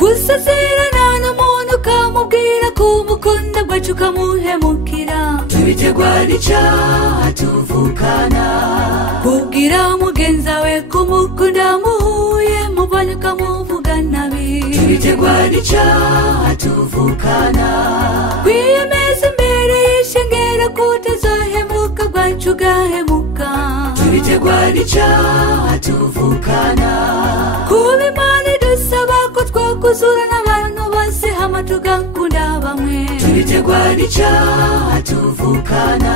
gusezerana n'umuntu ukamubwira ko umukunda gwacu ukamuhemukira tubitegwa n'icyaha tuvukana kubwira mugenza we kumukunda muhuye mubonye ukamuvuga nabi tubitegwa n'icyaha tuvukana kwiyemeza imbere y'ishengero kutazohemuka gwacu ugahemuka tubitegwa n'icyaha tuvukana kuba Imana idusaba ko twakuzura n'abantu bose hama tugakunda bamwe tubitegwa n'icyaha tuvukana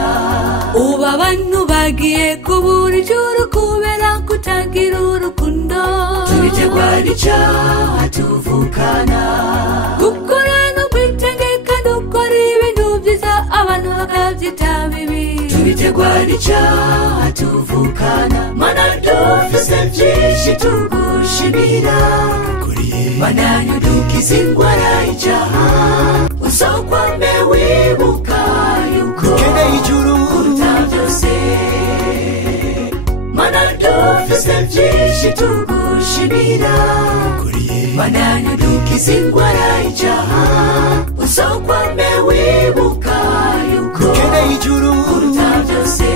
ubu abantu bagiye kubura ijuru kubera kutagira urukundo tubitegwa n'icyaha tuvukana gukora no kwitengeka dukora ibintu byiza abantu bakabyita bibi tubitegwa n'icyaha tuvukana Mana dufise byinshi tugushimira Mana ntudukize ingwara y'icyaha usokwame wibuka yuko ukeneye ijuru kuruta byose Mana dufise byinshi tugushimira Mana ntudukize ingwara y'icyaha usokwame wibuka yuko ukeneye ijuru kuruta byose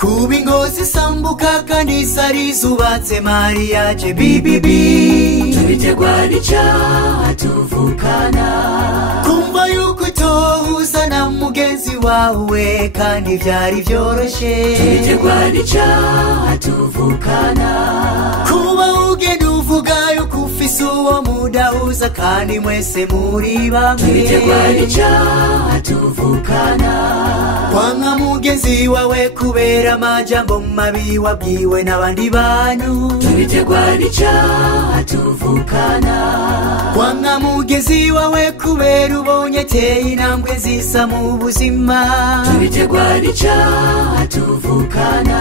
kuba ingozi isambuka kandi sari zubatse Mariya je bibibi tubitegwa n'icyaha tuvukana kumva yuko utohuza na mugenzi wawe kandi byari byoroshye tubitegwa n'icyaha tuvukana kuba ugenda uvuga yuko ufise uwo mudahuza kandi mwese muri bamwe tubitegwa n'icyaha tuvukana kwanga mugenzi wawe kubera amajambo mabi wabwiwe n'abandi bantu tubitegwa n'icyaha tuvukana kwanga mugenzi wawe kubera ubonye ateye intambwe zisa mu buzima tubitegwa n'icyaha tuvukana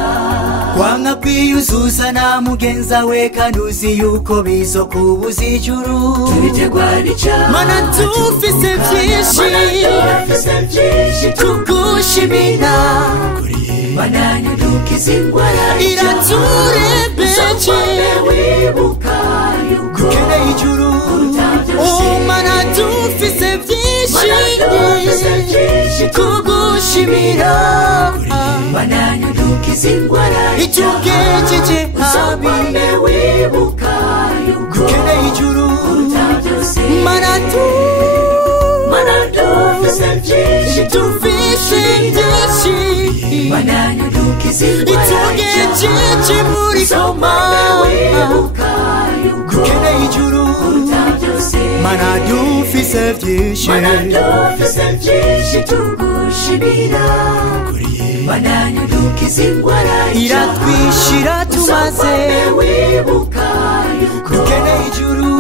kwanga kwiyuzuza na mugenza we kandi uzi yuko bizokubuza ijuru tubitegwa n'icyaha Mana dufise byinshi tugushimira Mana ntudukize ingwara iraturebeje wibuka yuko ukeneye ijuru Mana dufise byinshi tugushimira Mana ntudukize ingwara itugejeje habi wibuka yuko ukeneye ijuru Mana dufise byinshi Mana ntudukize ingwara itugejeje muri koma wibuka yuko ukeneye ijuru Mana dufise byinshi tugushimira Mana ntudukize ingwara iratwishira tumaze wibuka yuko ukeneye ijuru